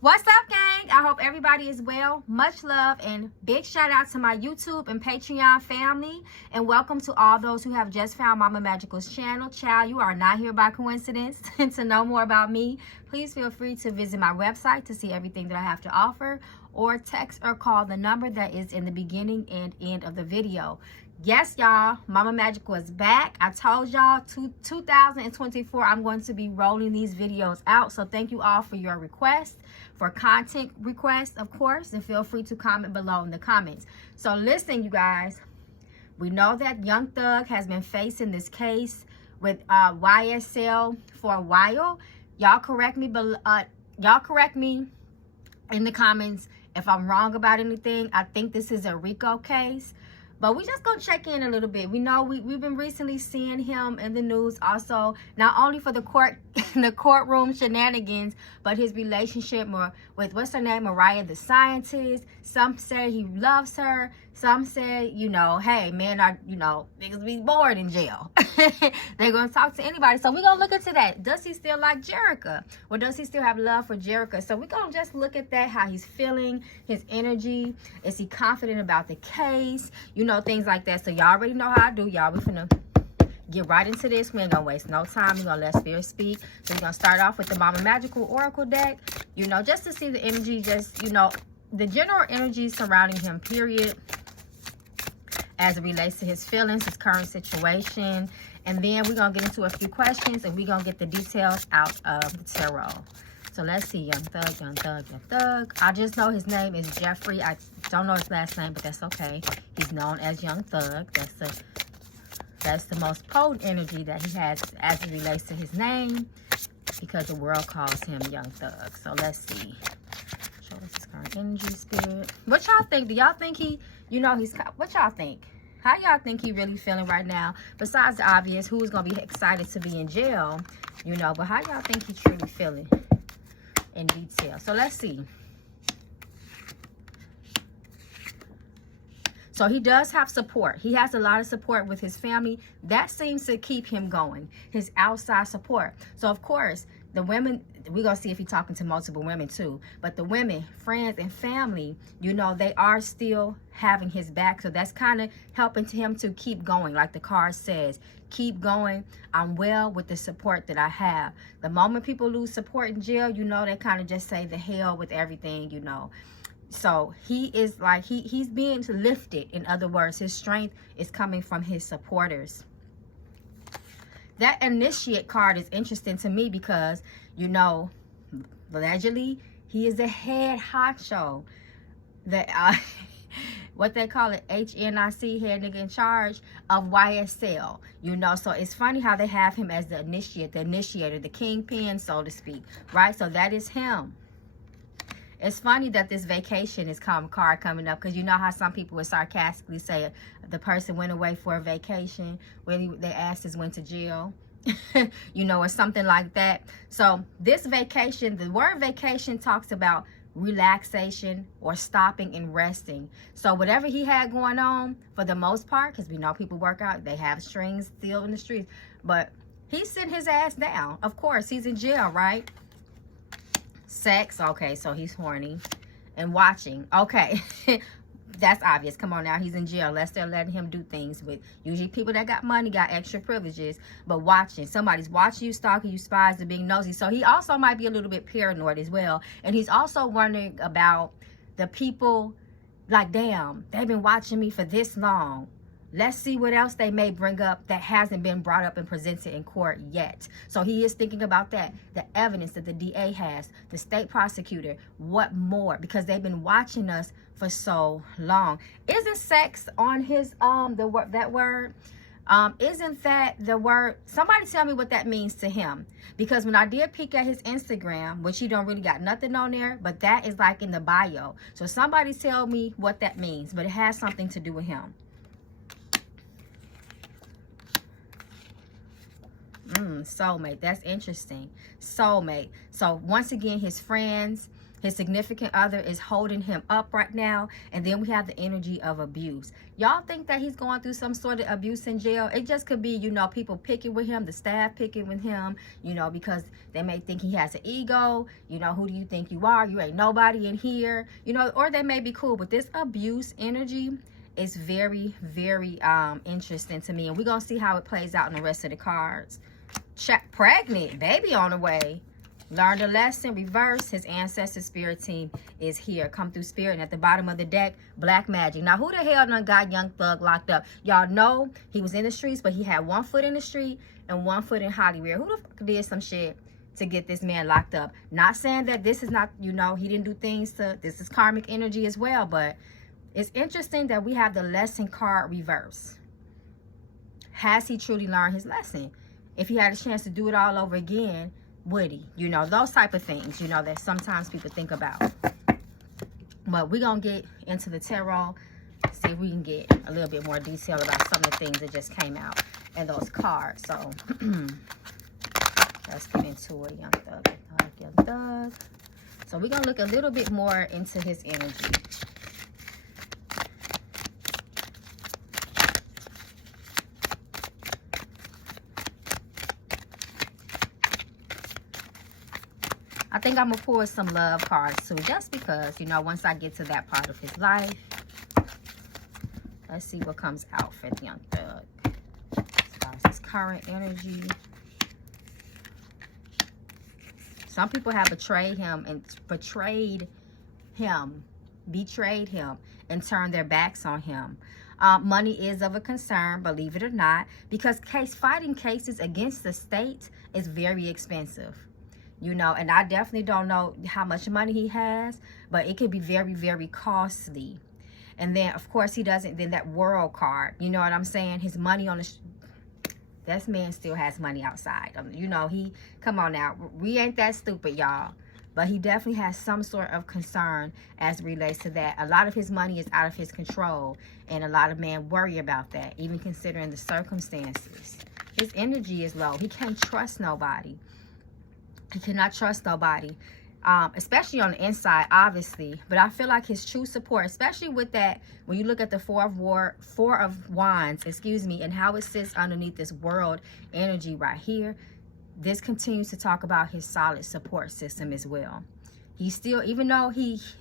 What's up, gang? I hope everybody is well. Much love and big shout out to my YouTube and Patreon family. And welcome to all those who have just found Mama Magical's channel. Child, you are not here by coincidence. And to know more about me, please feel free to visit my website to see everything that I have to offer, or text or call the number that is in the beginning and end of the video. Yes, y'all, Mama Magical is back. I told y'all 2024 I'm going to be rolling these videos out. So thank you all for your requests, for content requests, of course, and feel free to comment below in the comments. So listen, you guys, we know that Young Thug has been facing this case with YSL for a while. Y'all correct me in the comments if I'm wrong about anything. I think this is a RICO case. But we just gonna check in a little bit. We know we've been recently seeing him in the news also, not only for the courtroom shenanigans, but his relationship with, what's her name, Mariah the Scientist. Some say he loves her. Some say, you know, hey, man, niggas be bored in jail. They're gonna talk to anybody. So we're gonna look into that. Does he still like Jerrica? Or does he still have love for Jerrica? So we're gonna just look at that, how he's feeling, his energy. Is he confident about the case? You know, things like that. So y'all already know how I do, y'all. We finna get right into this. We ain't gonna waste no time. We're gonna let spirit speak. So we're gonna start off with the Mama Magical Oracle deck, you know, just to see the energy, just, you know, the general energy surrounding him, period, as it relates to his feelings, his current situation. And then we're going to get into a few questions, and we're going to get the details out of the tarot. So let's see. Young Thug, Young Thug, Young Thug. I just know his name is Jeffrey. I don't know his last name, but that's okay. He's known as Young Thug. That's the most potent energy that he has as it relates to his name, because the world calls him Young Thug. So let's see. Show us his current energy, spirit. What y'all think? Do y'all think he, you know, what y'all think? How y'all think he really feeling right now? Besides the obvious, who's going to be excited to be in jail, you know, but how y'all think he truly feeling in detail? So let's see. So he does have support. He has a lot of support with his family. That seems to keep him going. His outside support. So, of course, the women, we're going to see if he's talking to multiple women too. But the women, friends, and family, you know, they are still having his back. So that's kind of helping him to keep going. Like the card says, keep going. I'm well with the support that I have. The moment people lose support in jail, you know, they kind of just say the hell with everything, you know. So he is like, he's being lifted. In other words, his strength is coming from his supporters. That initiate card is interesting to me because, you know, allegedly, he is the head honcho. What they call it, HNIC, head nigga in charge of YSL. You know, so it's funny how they have him as the initiator, the kingpin, so to speak. Right? So that is him. It's funny that this vacation is card coming up, because you know how some people would sarcastically say the person went away for a vacation, really they asked is went to jail, you know, or something like that. So this vacation, the word vacation talks about relaxation or stopping and resting. So whatever he had going on, for the most part, because we know people work out, they have strings still in the streets, but he's sitting his ass down. Of course, he's in jail, right? Sex, okay, so he's horny. And watching, okay. That's obvious. Come on now, he's in jail unless they're letting him do things with, usually people that got money got extra privileges. But watching, somebody's watching you, stalking you, spies, and being nosy. So he also might be a little bit paranoid as well. And he's also wondering about the people, like, damn, they've been watching me for this long. Let's see what else they may bring up that hasn't been brought up and presented in court yet. So he is thinking about that. The evidence that the DA has, the state prosecutor, what more? Because they've been watching us for so long. Isn't sex on his, that word? Isn't that the word? Somebody tell me what that means to him. Because when I did peek at his Instagram, which he don't really got nothing on there, but that is like in the bio. So somebody tell me what that means, but it has something to do with him. Soulmate. That's interesting. Soulmate. So once again, his friends, His significant other is holding him up right now. And then we have the energy of abuse. Y'all think that he's going through some sort of abuse in jail? It just could be, you know, people picking with him, the staff picking with him, you know, because they may think he has an ego. You know, who do you think you are? You ain't nobody in here, you know, or they may be cool. But this abuse energy is very, very interesting to me. And we're going to see how it plays out in the rest of the cards. Pregnant, baby on the way. Learned a lesson, reverse. His ancestor spirit team is here. Come through spirit. And at the bottom of the deck, black magic. Now, who the hell done got Young Thug locked up? Y'all know he was in the streets, but he had 1 foot in the street and 1 foot in Hollywood. Who the fuck did some shit to get this man locked up? Not saying that this is not, you know, he didn't do things to, this is karmic energy as well, but it's interesting that we have the lesson card reverse. Has he truly learned his lesson? If he had a chance to do it all over again, would he? You know, those type of things, you know, that sometimes people think about. But we're going to get into the tarot, see if we can get a little bit more detail about some of the things that just came out in those cards. So, let's get into it. Young Thug, Young Thug. So, we're going to look a little bit more into his energy. I think I'm going to pull some love cards too, just because, you know, once I get to that part of his life. Let's see what comes out for the Young Thug. As far as his current energy. Some people have betrayed him and turned their backs on him. Money is of a concern, believe it or not, because fighting cases against the state is very expensive. You know, and I definitely don't know how much money he has, but it could be very, very costly. And then, of course, he doesn't, then that world card, you know what I'm saying? His money on the, that man still has money outside. You know, come on now, we ain't that stupid, y'all. But he definitely has some sort of concern as it relates to that. A lot of his money is out of his control, and a lot of men worry about that, even considering the circumstances. His energy is low. He can't trust nobody. He cannot trust nobody, especially on the inside, obviously. But I feel like his true support, especially with that, when you look at the Four of Wands, and how it sits underneath this world energy right here, this continues to talk about his solid support system as well. He still, even though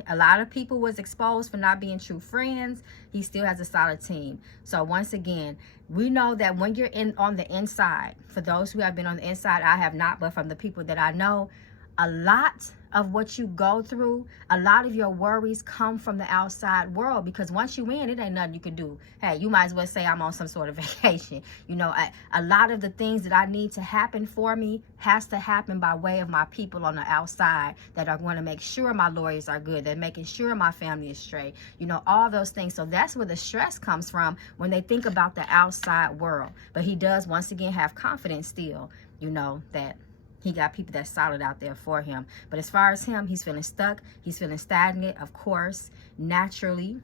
a lot of people was exposed for not being true friends, he still has a solid team. So once again, we know that when you're on the inside, for those who have been on the inside, I have not, but from the people that I know, a lot of what you go through, a lot of your worries come from the outside world, because once you in, it ain't nothing you can do. Hey, you might as well say I'm on some sort of vacation. You know, a lot of the things that I need to happen for me has to happen by way of my people on the outside that are going to make sure my lawyers are good. They're making sure my family is straight. You know, all those things. So that's where the stress comes from when they think about the outside world. But he does, once again, have confidence still, you know, that he got people that's solid out there for him. But as far as him, he's feeling stuck. He's feeling stagnant, of course, naturally.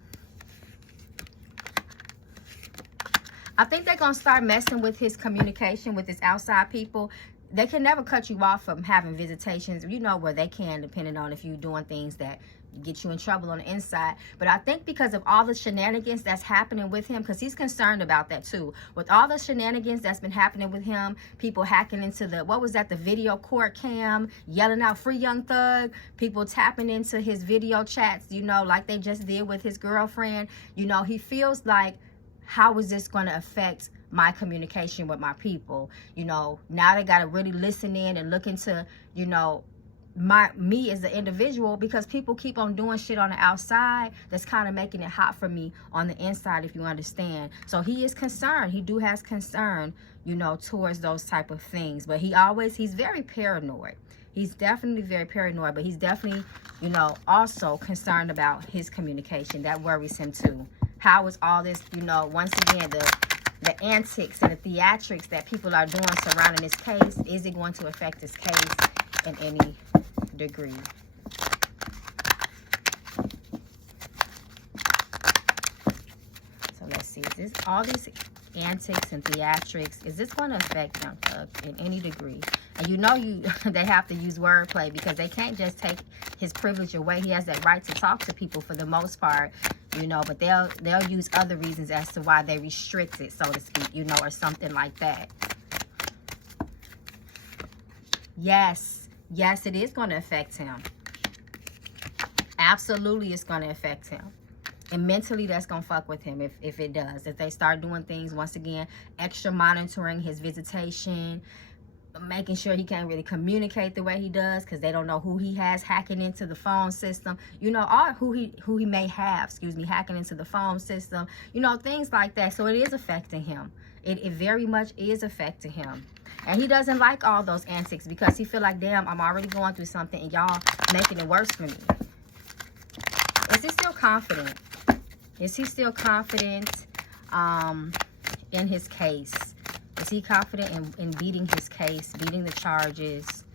I think they're going to start messing with his communication with his outside people. They can never cut you off from having visitations, you know, where they can, depending on if you're doing things that get you in trouble on the inside. But I think because of all the shenanigans that's happening with him, because he's concerned about that too, with all the shenanigans that's been happening with him, people hacking into the, what was that, the video court cam, yelling out free Young Thug, people tapping into his video chats, you know, like they just did with his girlfriend. You know, he feels like, how is this going to affect my communication with my people? You know, now they got to really listen in and look into, you know, me as the individual, because people keep on doing shit on the outside that's kind of making it hot for me on the inside, if you understand. So he is concerned. He has concern, you know, towards those type of things. But he's very paranoid. He's definitely very paranoid, but he's definitely, you know, also concerned about his communication. That worries him too. How is all this, you know, once again, the antics and the theatrics that people are doing surrounding this case, is it going to affect this case in any degree? So let's see, is this all these antics and theatrics. Is this going to affect Young Thug in any degree? And you know they have to use wordplay because they can't just take his privilege away. He has that right to talk to people for the most part, you know, but they'll use other reasons as to why they restrict it, so to speak, you know, or something like that. Yes, it is going to affect him. Absolutely, it's going to affect him. And mentally, that's going to fuck with him if it does. If they start doing things, once again, extra monitoring his visitation, making sure he can't really communicate the way he does because they don't know who he has hacking into the phone system, you know, or who he may have, hacking into the phone system, you know, things like that. So it is affecting him. It very much is affecting him. And he doesn't like all those antics because he feel like, damn, I'm already going through something and y'all making it worse for me. Is he still confident? Is he still confident in his case? Is he confident in beating his case, beating the charges?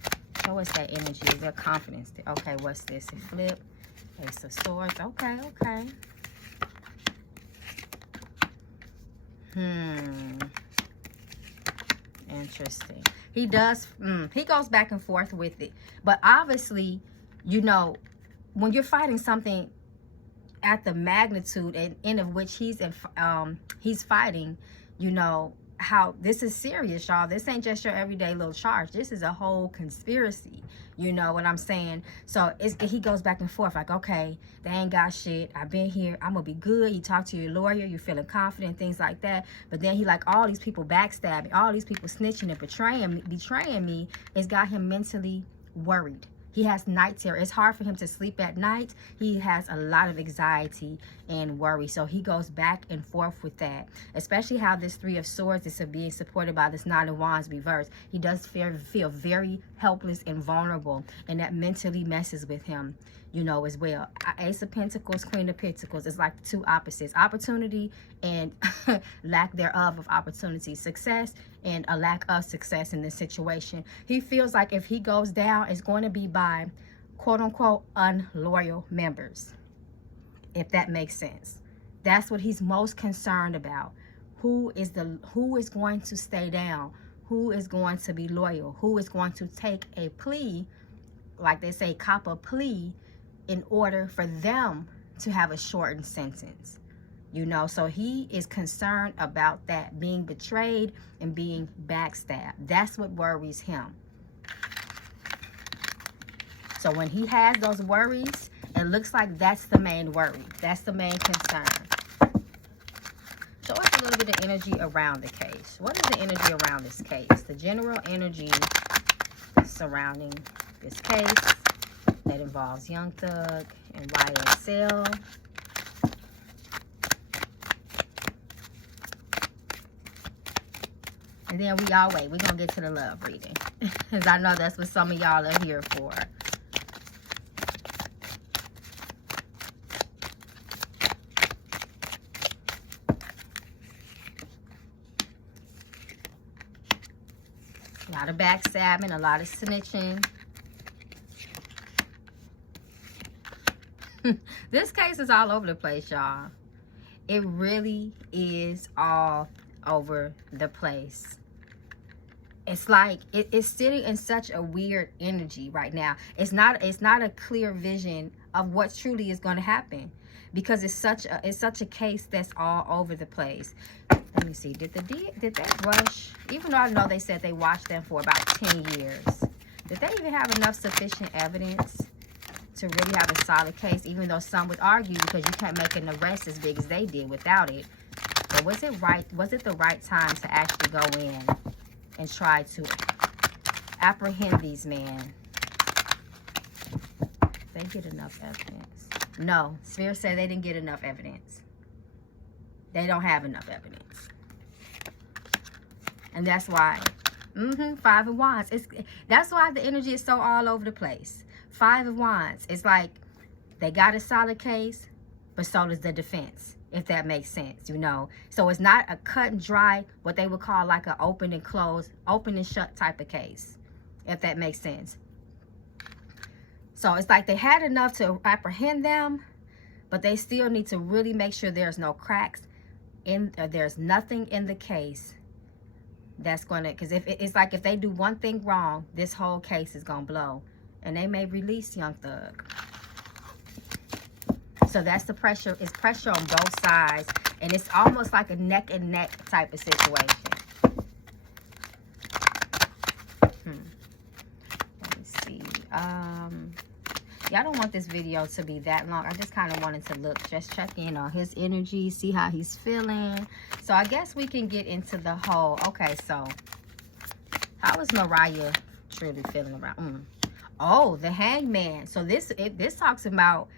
Show us that energy. Is there confidence? Okay, what's this? A flip. Ace of Swords. Okay. Interesting. He does, he goes back and forth with it. But obviously, you know, when you're fighting something at the magnitude and of which he's fighting, you know, how this is serious, y'all. This ain't just your everyday little charge. This is a whole conspiracy. You know what I'm saying? So he goes back and forth like, okay, they ain't got shit. I've been here. I'm gonna be good. You talk to your lawyer. You're feeling confident, things like that. But then he like, all these people backstabbing, all these people snitching and betraying me. It's got him mentally worried. He has night terror. It's hard for him to sleep at night. He has a lot of anxiety and worry. So he goes back and forth with that. Especially how this Three of Swords is being supported by this Nine of Wands reverse. He does feel very helpless and vulnerable. And that mentally messes with him, you know, as well. Ace of Pentacles, Queen of Pentacles. It's like the two opposites. Opportunity and lack thereof of opportunity. Success and a lack of success in this situation. He feels like if he goes down, it's going to be by quote-unquote unloyal members, if that makes sense. That's what he's most concerned about. Who is going to stay down? Who is going to be loyal? Who is going to take a plea, like they say, cop a plea, in order for them to have a shortened sentence? You know, so he is concerned about that, being betrayed and being backstabbed. That's what worries him. So when he has those worries, it looks like that's the main worry. That's the main concern. Show us a little bit of energy around the case. What is the energy around this case? The general energy surrounding this case that involves Young Thug and YSL. And then we're going to get to the love reading. Because I know that's what some of y'all are here for. A lot of backstabbing, a lot of snitching. This case is all over the place, y'all. It really is all over the place. It's like it's sitting in such a weird energy right now. It's not a clear vision of what truly is going to happen, because it's such a case that's all over the place. Let me see. Did they rush? Even though I know they said they watched them for about 10 years, did they even have enough sufficient evidence to really have a solid case? Even though some would argue because you can't make an arrest as big as they did without it. But was it right? Was it the right time to actually go in and try to apprehend these men? They get enough evidence? No, Spirit said they didn't get enough evidence. They don't have enough evidence. And that's why, Five of Wands. That's why the energy is so all over the place. Five of Wands. It's like they got a solid case, but so does the defense, if that makes sense, you know. So it's not a cut and dry, what they would call like an open and close, open and shut type of case, if that makes sense. So it's like they had enough to apprehend them, but they still need to really make sure there's no cracks there's nothing in the case that's gonna, because if it's like if they do one thing wrong, this whole case is gonna blow, and they may release Young Thug. So that's the pressure. It's pressure on both sides, and it's almost like a neck and neck type of situation. Let me see. Y'all don't want this video to be that long. I just kind of wanted to just check in on his energy, see how he's feeling. So I guess we can get into the whole. Okay, so how is Mariah truly feeling around? Oh, the Hangman. So this talks about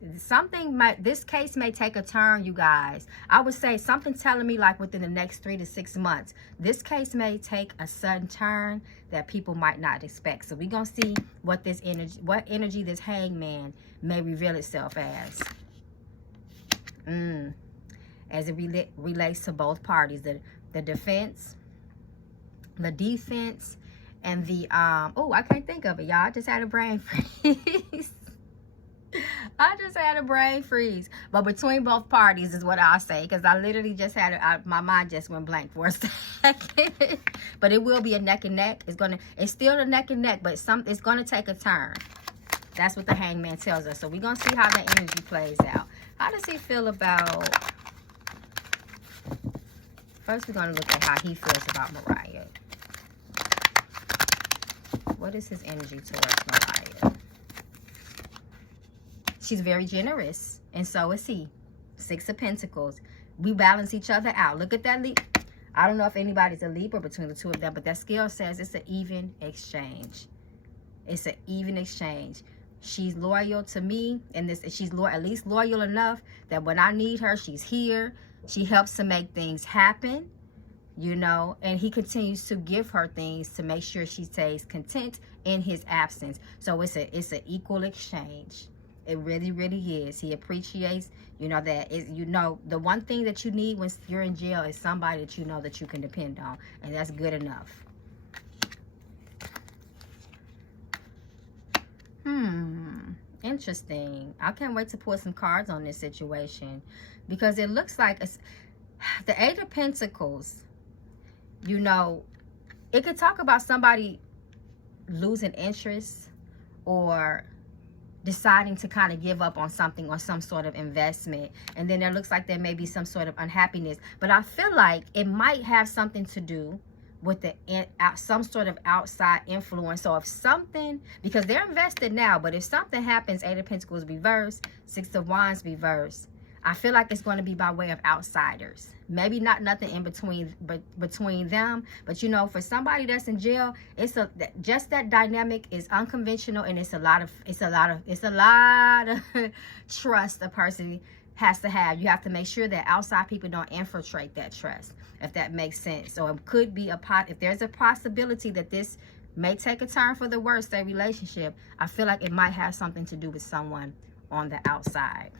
this case may take a turn, you guys. I would say something telling me like within the next 3 to 6 months, this case may take a sudden turn that people might not expect. So we're gonna see what energy this Hangman may reveal itself as it relates to both parties, the defense, and the oh, I can't think of it, y'all. I just had a brain freeze. I just had a brain freeze. But between both parties is what I'll say, because I literally just had my mind just went blank for a second. But it will be a neck and neck. It's still a neck and neck, but it's gonna take a turn. That's what the Hangman tells us. So we're gonna see how the energy plays out. How does he feel about? First, we're gonna look at how he feels about Mariah. What is his energy towards Mariah? She's very generous, and so is he. 6 of Pentacles. We balance each other out. Look at that leap. I don't know if anybody's a Libra between the two of them, but that scale says it's an even exchange. It's an even exchange. She's loyal to me, and she's at least loyal enough that when I need her, she's here. She helps to make things happen, you know, and he continues to give her things to make sure she stays content in his absence. So it's an equal exchange. It really, really is. He appreciates, you know, the one thing that you need when you're in jail is somebody that you know that you can depend on. And that's good enough. Interesting. I can't wait to pull some cards on this situation, because it looks like the 8 of Pentacles, you know, it could talk about somebody losing interest or deciding to kind of give up on something or some sort of investment, and then there looks like there may be some sort of unhappiness. But I feel like it might have something to do with some sort of outside influence. So if something, because they're invested now, but if something happens, 8 of Pentacles reverse, 6 of Wands reverse, I feel like it's going to be by way of outsiders. Maybe nothing in between, but between them. But you know, for somebody that's in jail, just that dynamic is unconventional, and it's a lot of trust a person has to have. You have to make sure that outside people don't infiltrate that trust, if that makes sense. So it could be if there's a possibility that this may take a turn for the worse, their relationship, I feel like it might have something to do with someone on the outside.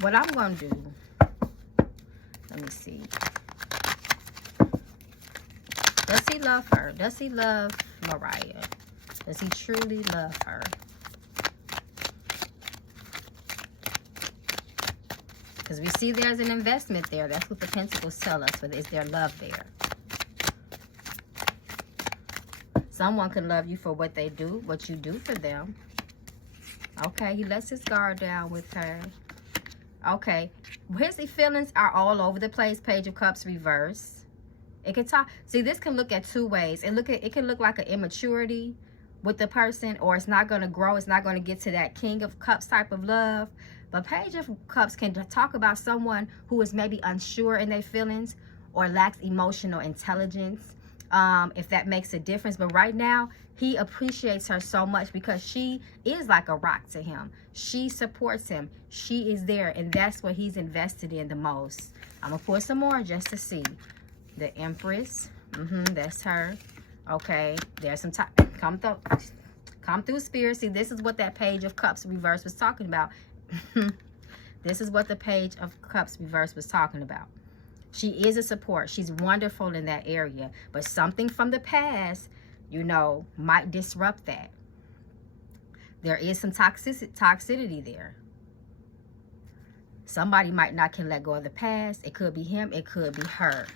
What I'm going to do, let me see. Does he love her? Does he love Mariah? Does he truly love her? Because we see there's an investment there. That's what the Pentacles tell us. But is there love there? Someone can love you for what they do, what you do for them. Okay, he lets his guard down with her. Okay, his feelings are all over the place. Page of Cups reverse. It can talk. See, this can look at 2 ways. It can look like an immaturity with the person, or it's not going to grow. It's not going to get to that King of Cups type of love. But Page of Cups can talk about someone who is maybe unsure in their feelings or lacks emotional intelligence, if that makes a difference. But right now, he appreciates her so much because she is like a rock to him. She supports him. She is there, and that's what he's invested in the most. I'm going to pour some more just to see. The Empress. That's her. Okay. There's some time. Come through, Spirit. See, this is what that Page of Cups reverse was talking about. This is what the Page of Cups reverse was talking about. She is a support. She's wonderful in that area. But something from the past, you know, might disrupt that. There is some toxicity there. Somebody might not can let go of the past. It could be him. It could be her.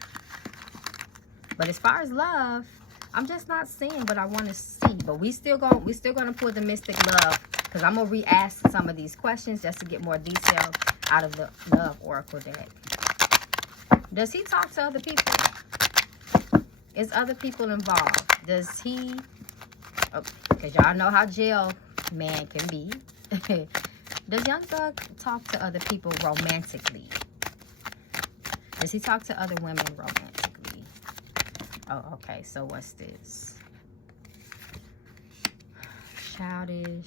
But as far as love, I'm just not seeing what I want to see. But we still gonna pull the mystic love, because I'm gonna re-ask some of these questions just to get more detail out of the love oracle deck. Does he talk to other people? Is other people involved? Does he? Because y'all know how jail man can be. Does Young Thug talk to other people romantically? Does he talk to other women romantically? Oh, okay. So what's this? Childish.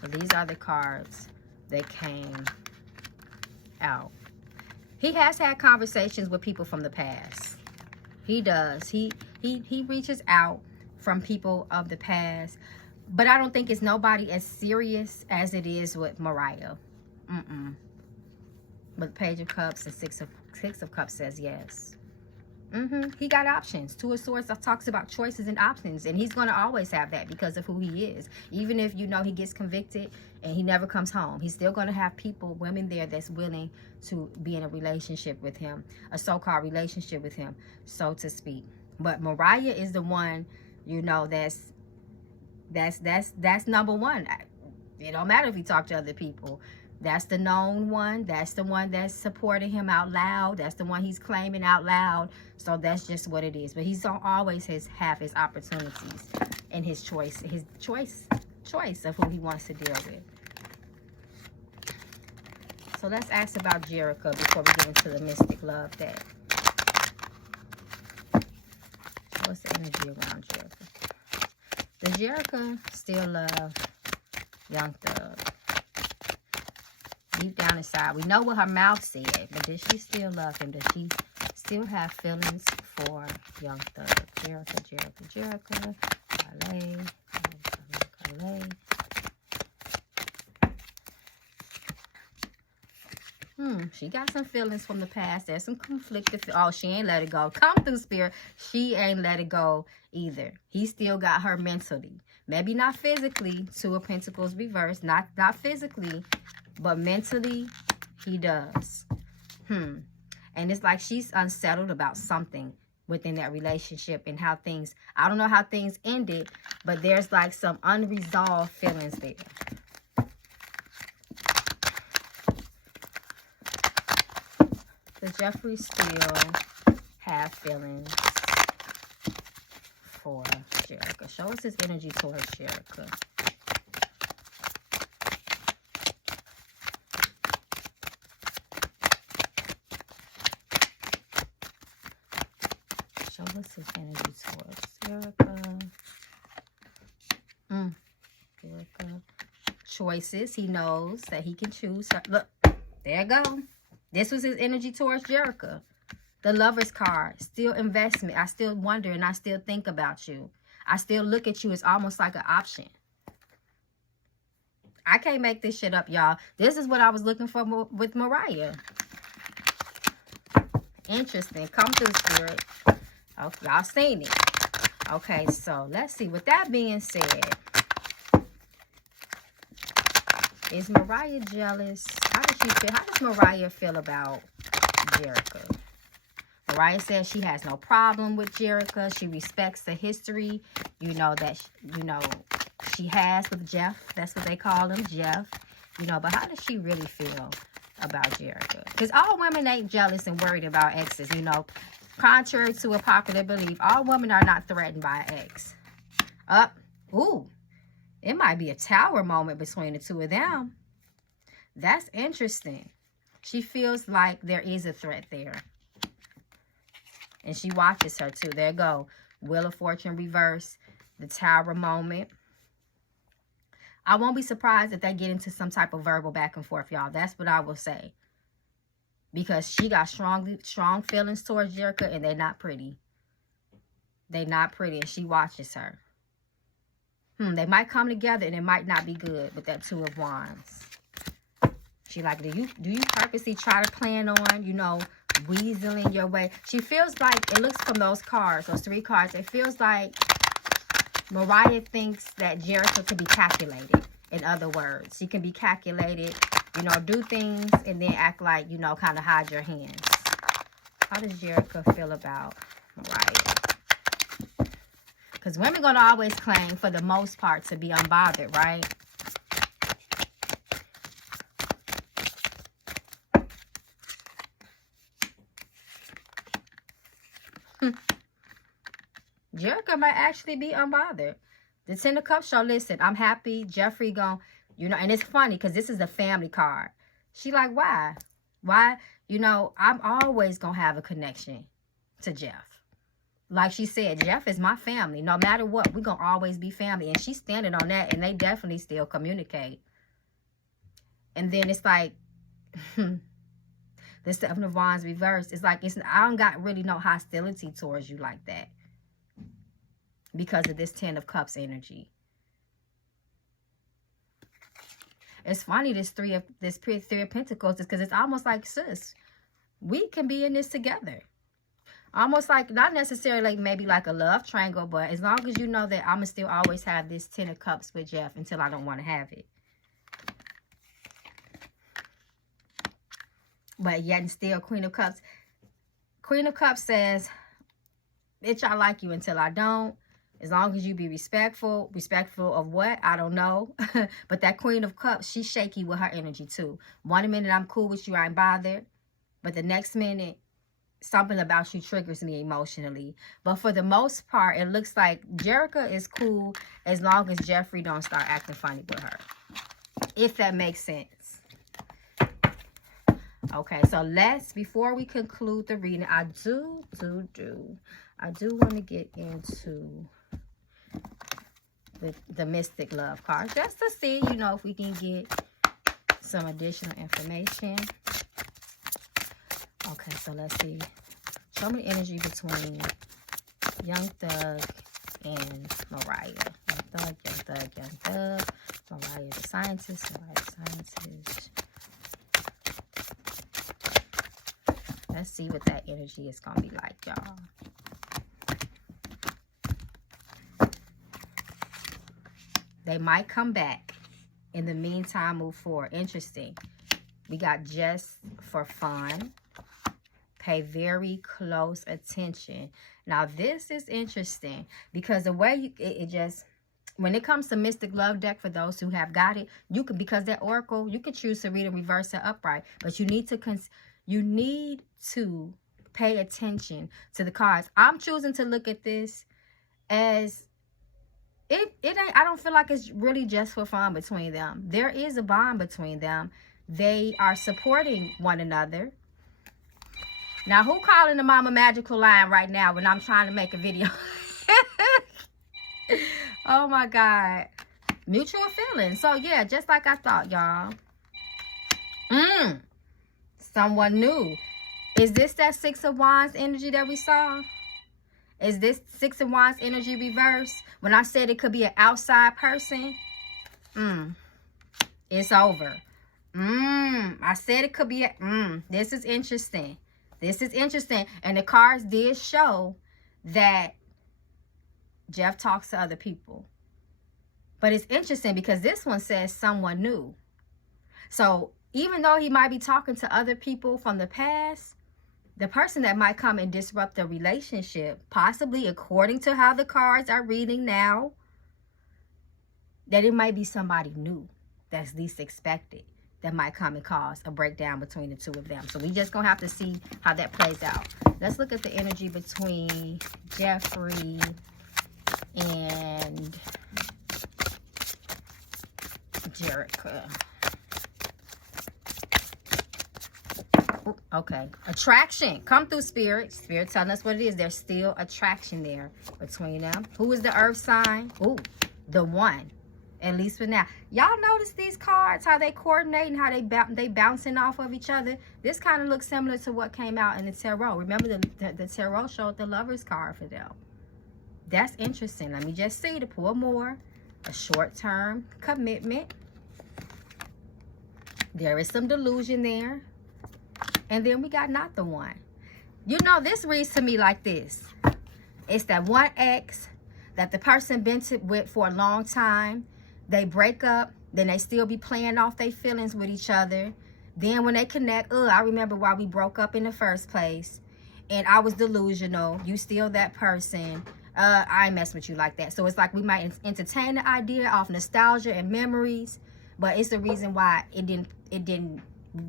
So these are the cards that came out. He has had conversations with people from the past. He does. He reaches out from people of the past. But I don't think it's nobody as serious as it is with Mariah. But Page of Cups and Six of Cups says yes. He got options. Two of Swords talks about choices and options. And he's going to always have that because of who he is. Even if, you know, he gets convicted and he never comes home, he's still going to have people, women there that's willing to be in a relationship with him. A so-called relationship with him, so to speak. But Mariah is the one, you know, that's number one. It don't matter if he talked to other people. That's the known one. That's the one that's supporting him out loud. That's the one he's claiming out loud. So that's just what it is. But he's don't always have his opportunities and his choice of who he wants to deal with. So let's ask about Jerrica before we get into the mystic love deck. What's the energy around Jerrica? Does Jerrica still love Young Thug? Deep down inside, we know what her mouth said, but does she still love him? Does she still have feelings for Young Thug? Jerrica Karlae, Karlae. She got some feelings from the past. There's some conflicted. Oh, she ain't let it go. Come through, Spirit. She ain't let it go either. He still got her mentally. Maybe not physically. Two of Pentacles reversed. Not physically, but mentally, he does. And it's like she's unsettled about something within that relationship and how things, I don't know how things ended, but there's like some unresolved feelings there. Does Jeffrey still have feelings for Jerrica? Show us his energy towards Jerrica. Show us his energy towards Jerrica. Jerrica. Choices. He knows that he can choose her. Look, there you go. This was his energy towards Jerrica. The Lover's card. Still investment. I still wonder and I still think about you. I still look at you as almost like an option. I can't make this shit up, y'all. This is what I was looking for with Mariah. Interesting. Come through, Spirit. Oh, y'all seen it. Okay, so let's see. With that being said, is Mariah jealous? How does she feel? How does Mariah feel about Jerrica? Mariah says she has no problem with Jerrica. She respects the history, you know, that, she has with Jeff. That's what they call him, Jeff. You know, but how does she really feel about Jerrica? Because all women ain't jealous and worried about exes, you know. Contrary to a popular belief, all women are not threatened by an ex. Ooh. It might be a tower moment between the two of them. That's interesting. She feels like there is a threat there. And she watches her too. There you go. Wheel of Fortune reverse. The tower moment. I won't be surprised if they get into some type of verbal back and forth, y'all. That's what I will say. Because she got strong feelings towards Jerrica and they're not pretty. They're not pretty and she watches her. They might come together and it might not be good with that Two of Wands. She like, do you purposely try to plan on, you know, weaseling your way? She feels like, it looks from those cards, those three cards, it feels like Mariah thinks that Jerrica could be calculated. In other words, she can be calculated, you know, do things and then act like, you know, kind of hide your hands. How does Jerrica feel about Mariah? Because women going to always claim, for the most part, to be unbothered, right? Jerrica might actually be unbothered. The Ten of Cups show, listen, I'm happy. Jeffrey gone, you know, and it's funny because this is a family card. She like, why? Why? You know, I'm always going to have a connection to Jeff. Like she said, Jeff is my family. No matter what, we're going to always be family. And she's standing on that, and they definitely still communicate. And then it's like, the Seven of Wands reversed. It's like, I don't got really no hostility towards you like that. Because of this Ten of Cups energy. It's funny, this Three of Pentacles is because it's almost like, sis, we can be in this together. Almost like, not necessarily like maybe like a love triangle, but as long as you know that I'm going to still always have this Ten of Cups with Jeff until I don't want to have it. But yet and still, Queen of Cups. Queen of Cups says, bitch, I like you until I don't. As long as you be respectful. Respectful of what? I don't know. But that Queen of Cups, she's shaky with her energy too. One minute I'm cool with you, I ain't bothered. But the next minute, something about you triggers me emotionally. But for the most part, it looks like Jerrica is cool as long as Jeffrey don't start acting funny with her. If that makes sense. Okay, so let's, before we conclude the reading, I do want to get into the Mystic Love card, just to see, you know, if we can get some additional information. Okay, so let's see. Show me the energy between Young Thug and Mariah. Young Thug, Young Thug, Young Thug. Mariah the Scientist, Mariah the Scientist. Let's see what that energy is going to be like, y'all. They might come back. In the meantime, move forward. Interesting. We got just for fun. Pay very close attention. Now, this is interesting because the way it just, when it comes to Mystic Love deck, for those who have got it, you can, because that oracle, you can choose to read and reverse it upright. But you need to pay attention to the cards. I'm choosing to look at this as it ain't, I don't feel like it's really just for fun between them. There is a bond between them. They are supporting one another. Now, who calling the Mama Magical line right now when I'm trying to make a video? Oh my God. Mutual feelings. So yeah, just like I thought, y'all. Someone new. Is this that Six of Wands energy that we saw? Is this Six of Wands energy reverse? When I said it could be an outside person, it's over. I said it could be this is interesting. This is interesting. And the cards did show that Jeff talks to other people. But it's interesting because this one says someone new. So even though he might be talking to other people from the past, the person that might come and disrupt the relationship, possibly according to how the cards are reading now, that it might be somebody new that's least expected that might come and cause a breakdown between the two of them. So we just gonna have to see how that plays out. Let's look at the energy between Jeffrey and Jerrica. Ooh, okay, attraction. Come through, Spirit. Spirit telling us what it is. There's still attraction there between them. Who is the earth sign? Ooh, the one. At least for now. Y'all notice these cards, how they coordinate and how they bouncing off of each other? This kind of looks similar to what came out in the tarot. Remember the tarot showed the Lover's card for them. That's interesting. Let me just see to pull more. A short-term commitment. There is some delusion there. And then we got not the one. You know, this reads to me like this. It's that one ex that the person been with for a long time, they break up, then they still be playing off their feelings with each other. Then when they connect, I remember why we broke up in the first place, and I was delusional. You still that person. I ain't mess with you like that. So it's like we might entertain the idea of nostalgia and memories, but it's the reason why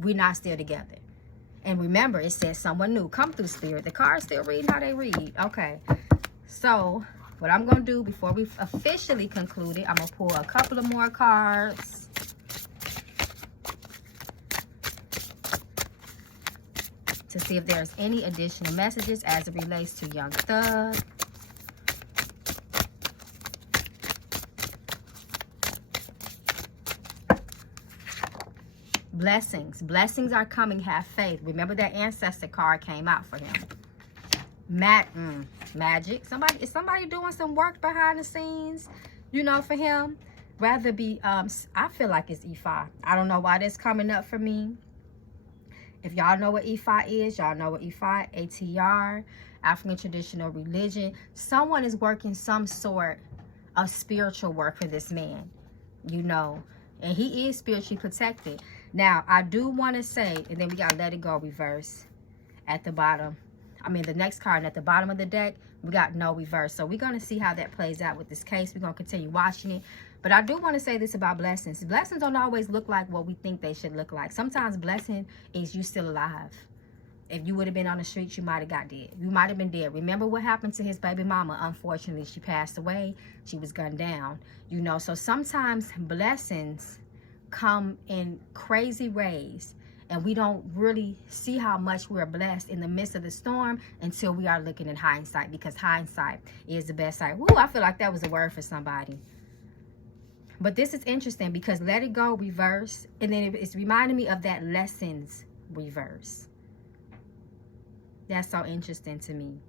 we're not still together. And remember, it says someone new. Come through, Spirit. The cards still read how they read. Okay. So what I'm going to do before we officially conclude it, I'm going to pull a couple of more cards. To see if there's any additional messages as it relates to Young Thug. Blessings. Blessings are coming. Have faith. Remember that ancestor card came out for him. Magic. Is somebody doing some work behind the scenes, you know, for him? Rather be, I feel like it's Ifa. I don't know why this coming up for me. If y'all know what Ifa is, y'all know what Ifa, ATR, African traditional religion. Someone is working some sort of spiritual work for this man, you know, and he is spiritually protected. Now, I do want to say, and then we got to let it go reverse at the bottom. I mean, the next card at the bottom of the deck, we got no reverse. So we're going to see how that plays out with this case. We're going to continue watching it. But I do want to say this about blessings. Blessings don't always look like what we think they should look like. Sometimes blessing is you still alive. If you would have been on the streets, you might have got dead. You might have been dead. Remember what happened to his baby mama? Unfortunately, she passed away. She was gunned down. You know, so sometimes blessings come in crazy ways, and we don't really see how much we're blessed in the midst of the storm until we are looking in hindsight, because hindsight is the best sight. Woo, I feel like that was a word for somebody. But this is interesting because let it go reverse, and then it's reminding me of that lessons reverse. That's so interesting to me.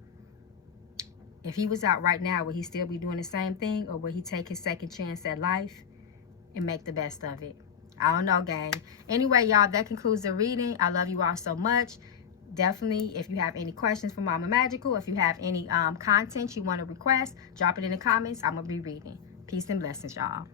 If he was out right now, would he still be doing the same thing, or would he take his second chance at life and make the best of it? I don't know, gang. Anyway, y'all, that concludes the reading. I love you all so much. Definitely, if you have any questions for Mama Magical, if you have any content you want to request, drop it in the comments. I'm going to be reading. Peace and blessings, y'all.